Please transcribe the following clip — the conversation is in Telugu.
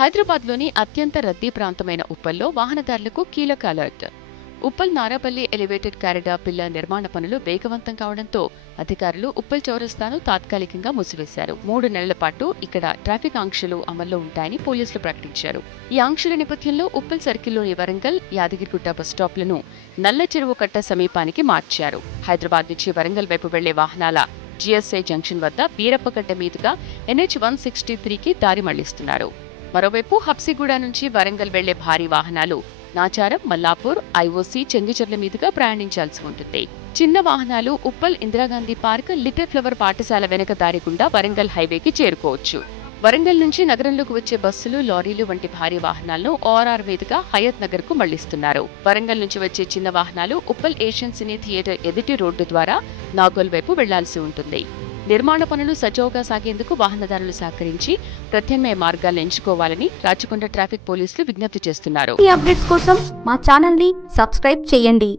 హైదరాబాద్లోని అత్యంత రద్దీ ప్రాంతమైన ఉప్పల్లో వాహనదారులకు కీలక alert. Uppal Narapalli elevated corridor pillar నిర్మాణ పనులు వేగవంతం కావడంతో అధికారులు ఉప్పల్ చౌరస్తాను తాత్కాలికంగా మూసివేశారు. 3 నెలల పాటు ఇక్కడ ట్రాఫిక్ ఆంక్షలు అమల్లో ఉంటాయని పోలీసులు ప్రకటించారు. ఈ ఆంక్షల నేపథ్యంలో ఉప్పల్ సర్కిల్లోని వరంగల్, యాదగిరిగుట్ట బస్టాప్లను నల్ల చెరువు కట్ట సమీపానికి మార్చారు. హైదరాబాద్ నుంచి వరంగల్ వైపు వెళ్లే వాహనాల జిఎస్ఐ జంక్షన్ వద్ద వీరప్పగడ్డ మీదుగా NH 163కి దారి మళ్లిస్తున్నారు. మరోవైపు హబ్సిగూడ నుంచి వరంగల్ వెళ్లే భారీ వాహనాలు నాచారం, మల్లాపూర్, ఐఓసీ, చెంగిచెర్ల మీదుగా ప్రయాణించాల్సి ఉంటుంది. చిన్న వాహనాలు Uppal Indira Gandhi park, little flower పాఠశాల వెనక దారి గుండా వరంగల్ హైవేకి చేరుకోవచ్చు. వరంగల్ నుంచి నగరంలోకి వచ్చే బస్సులు, లారీలు వంటి భారీ వాహనాలను ORR మీదుగా హయత్ నగర్ కు మళ్లిస్తున్నారు. వరంగల్ నుంచి వచ్చే చిన్న వాహనాలు ఉప్పల్ ఏషియన్ సినీ థియేటర్ ఎదుటి రోడ్డు ద్వారా నాగోల్ వైపు వెళ్లాల్సి ఉంటుంది. నిర్మాణ పనులు సజావుగా సాగేందుకు వాహనదారులు సహకరించి ప్రత్యామ్నాయ మార్గాలను ఎంచుకోవాలని రాచకొండ ట్రాఫిక్ పోలీసులు విజ్ఞప్తి చేస్తున్నారు. ఈ అప్డేట్స్ కోసం మా ఛానల్ ని సబ్స్క్రైబ్ చేయండి.